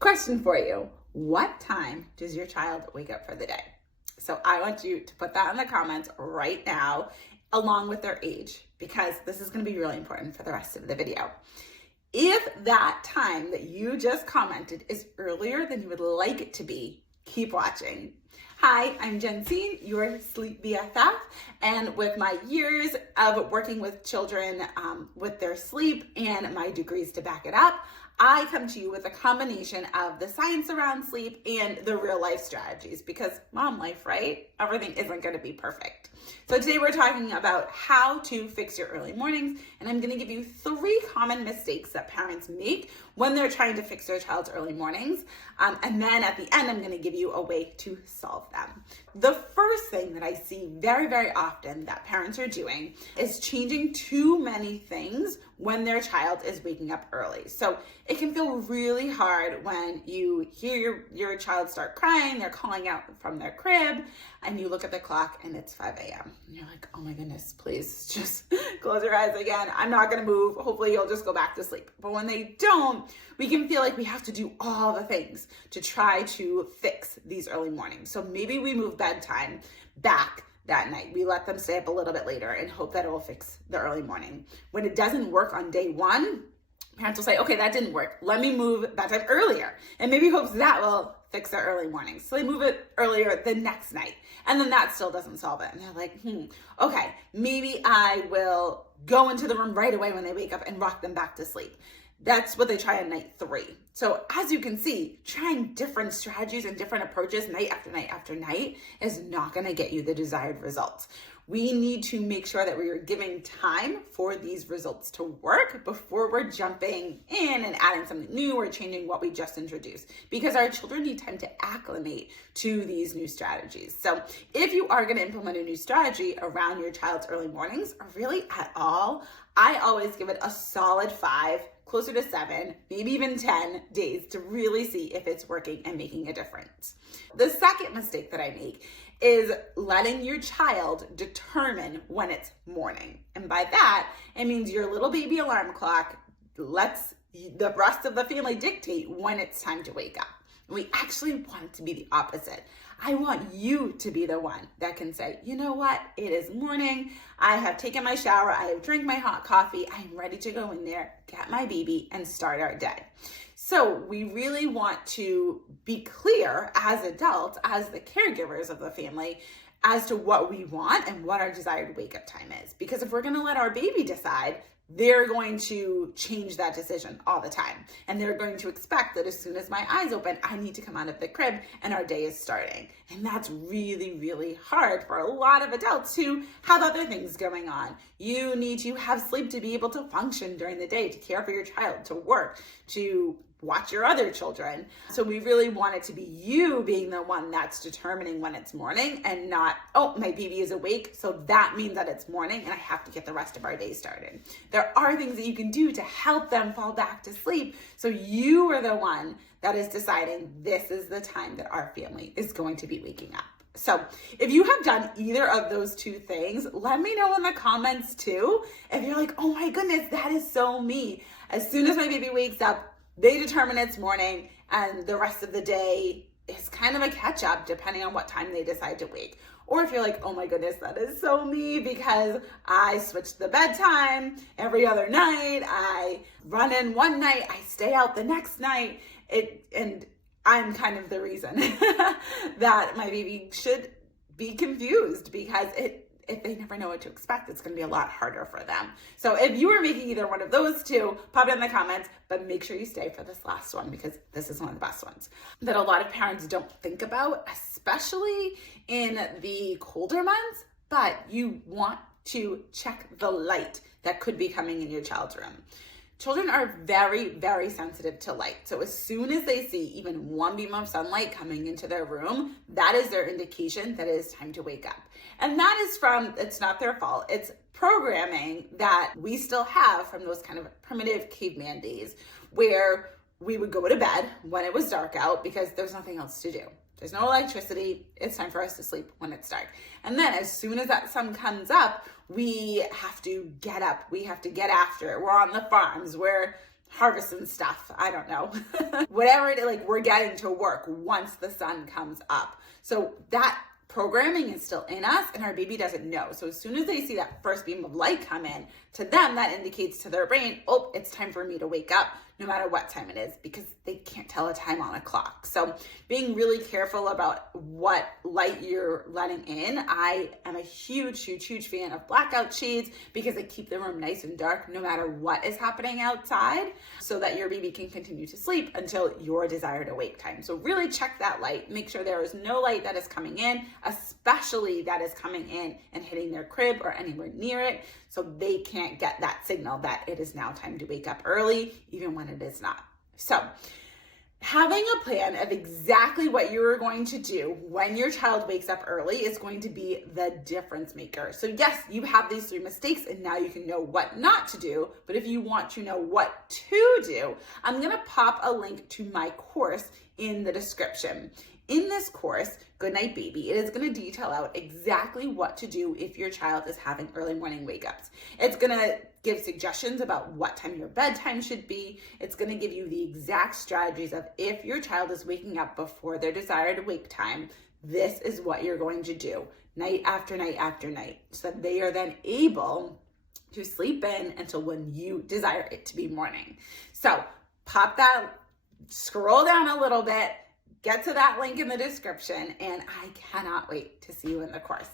Question for you. What time does your child wake up for the day? So I want you to put that in the comments right now, along with their age, because this is going to be really important for the rest of the video. If that time that you just commented is earlier than you would like it to be, keep watching. Hi, I'm Jensine, your sleep BFF, and with my years of working with children with their sleep and my degrees to back it up, I come to you with a combination of the science around sleep and the real life strategies, because mom life, right? Everything isn't going to be perfect. So today we're talking about how to fix your early mornings, and I'm going to give you 3 common mistakes that parents make when they're trying to fix their child's early mornings. And then at the end, I'm going to give you a way to solve them. The first thing that I see very, very often that parents are doing is changing too many things when their child is waking up early. So it can feel really hard when you hear your child start crying, they're calling out from their crib, and you look at the clock and it's 5 a.m. And you're like, oh my goodness, please just close your eyes again. I'm not gonna move. Hopefully you'll just go back to sleep. But when they don't, we can feel like we have to do all the things to try to fix these early mornings. So maybe we move bedtime back that night. We let them stay up a little bit later and hope that it will fix the early morning. When it doesn't work on day one, parents will say, okay, that didn't work. Let me move bedtime earlier. And maybe hopes that will fix their early morning. So they move it earlier the next night. And then that still doesn't solve it. And they're like, okay, maybe I will go into the room right away when they wake up and rock them back to sleep. That's what they try on night 3. So as you can see, trying different strategies and different approaches night after night after night is not going to get you the desired results. We need to make sure that we are giving time for these results to work before we're jumping in and adding something new or changing what we just introduced, because our children need time to acclimate to these new strategies. So if you are going to implement a new strategy around your child's early mornings, or really at all, I always give it a solid 5, closer to 7, maybe even 10 days to really see if it's working and making a difference. The second mistake that I make is letting your child determine when it's morning. And by that, it means your little baby alarm clock lets the rest of the family dictate when it's time to wake up. We actually want it to be the opposite. I want you to be the one that can say, you know what, it is morning, I have taken my shower, I have drank my hot coffee, I am ready to go in there, get my baby, and start our day. So we really want to be clear as adults, as the caregivers of the family, as to what we want and what our desired wake-up time is. Because if we're going to let our baby decide, they're going to change that decision all the time. And they're going to expect that as soon as my eyes open, I need to come out of the crib and our day is starting. And that's really, really hard for a lot of adults who have other things going on. You need to have sleep to be able to function during the day, to care for your child, to work, to watch your other children. So we really want it to be you being the one that's determining when it's morning, and not, oh, my baby is awake, so that means that it's morning and I have to get the rest of our day started. There are things that you can do to help them fall back to sleep, so you are the one that is deciding this is the time that our family is going to be waking up. So if you have done either of those 2 things, let me know in the comments too. If you're like, oh my goodness, that is so me. As soon as my baby wakes up, they determine it's morning, and the rest of the day is kind of a catch up depending on what time they decide to wake. Or if you're like, oh my goodness, that is so me, because I switched the bedtime every other night, I run in one night, I stay out the next night, and I'm kind of the reason that my baby should be confused, because if they never know what to expect, it's going to be a lot harder for them. So if you are making either one of those 2, pop it in the comments, but make sure you stay for this last one, because this is one of the best ones that a lot of parents don't think about, especially in the colder months. But you want to check the light that could be coming in your child's room. Children are very, very sensitive to light. So as soon as they see even one beam of sunlight coming into their room, that is their indication that it is time to wake up. And that is it's not their fault. It's programming that we still have from those kind of primitive caveman days, where we would go to bed when it was dark out because there's nothing else to do. There's no electricity. It's time for us to sleep when it's dark. And then as soon as that sun comes up, we have to get up. We have to get after it. We're on the farms. We're harvesting stuff. I don't know. Whatever it is, like we're getting to work once the sun comes up. So that programming is still in us and our baby doesn't know. So as soon as they see that first beam of light come in, to them, that indicates to their brain, oh, it's time for me to wake up, no matter what time it is, because they can't tell a time on a clock. So being really careful about what light you're letting in. I am a huge fan of blackout shades because they keep the room nice and dark no matter what is happening outside, so that your baby can continue to sleep until your desired awake time. So really check that light. Make sure there is no light that is coming in, especially that is coming in and hitting their crib or anywhere near it, so they can't get that signal that it is now time to wake up early, even when it is not. So having a plan of exactly what you're going to do when your child wakes up early is going to be the difference maker. So yes, you have these 3 mistakes and now you can know what not to do, but if you want to know what to do, I'm gonna pop a link to my course in the description. In this course, Goodnight Baby, it is going to detail out exactly what to do if your child is having early morning wake-ups. It's going to give suggestions about what time your bedtime should be. It's going to give you the exact strategies of if your child is waking up before their desired wake time, this is what you're going to do night after night after night, so that they are then able to sleep in until when you desire it to be morning. So pop that, scroll down a little bit, get to that link in the description, and I cannot wait to see you in the course.